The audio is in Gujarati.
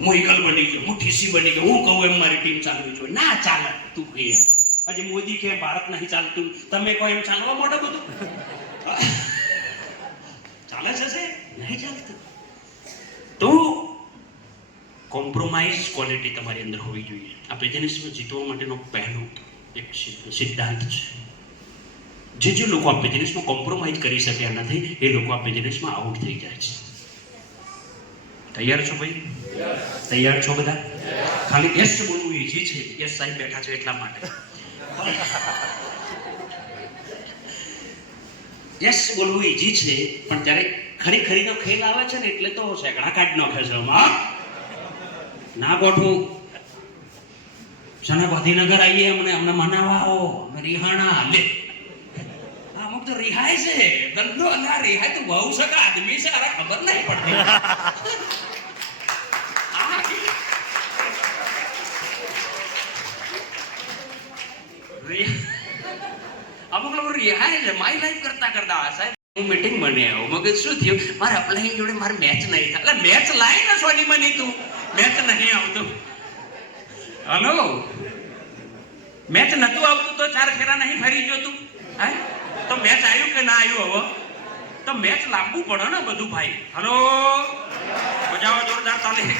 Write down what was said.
હું એકલ બની ગયો, હું ઠીસી બની ગયો, હું કહું એમ મારી ટીમ ચાલવી જોઈએ. ના ચાલે, તું કહે એમ. હજી મોદી કે ભારત નહીં ચાલતું, તમે કહો એમ ચાલવા મોટો બધું ચાલે છે નહીં ચાલતું. તો કોમ્પ્રોમાઇઝ ક્વોલિટી તમારી અંદર હોવી જોઈએ. આ બિઝનેસમાં જીતવા માટેનો પહેલો એક સિદ્ધાંત છે. જે લોકો આ બિઝનેસમાં કોમ્પ્રોમાઇઝ કરી શક્યા નથી એ લોકો આ બિઝનેસમાં આઉટ થઈ જાય છે. તૈયાર છો ભાઈ? તૈયાર છો બધા? ખાલી યસ બોલવું ઈઝી છે. યસ સાહેબ બેઠા છે એટલા માટે. યસ બોલવું ઈઝી છે, પણ ત્યારે ખરી ખરીનો ખેલ આવે છે ને એટલે તો સેકડા કાઢ નાખે છે. ના ગોઠવું સના ગાંધીનગર આવીએ અમને મનાવા આવો, અમે રિહાણા લે. અમુક તો રિહાય છે ધંધો, ના રિહાય તો બહુ સકા આદમી છે. અરે ખબર નહીં પડતી. અમુક લોકો રિહાય છે માય લાઈફ કરતા કરતા. સાહેબ હું મીટિંગ બની આવ્યો, મગજ શું થયું, મારે અપલાઈન જોડે મારે મેચ નહીં થાય. એટલે મેચ લાય ને સોની બની, તું મેચ નહીં આવતું. હલો, મેચ નતું આવતું તો 4 ફેરા નહીં ફરી ગયો તું? હે તો મેચ આવ્યું કે ના આવ્યું? હવે તો મેચ લાવવું પડે ને બધું ભાઈ. હલો, બજાવો જોરદાર તાલી.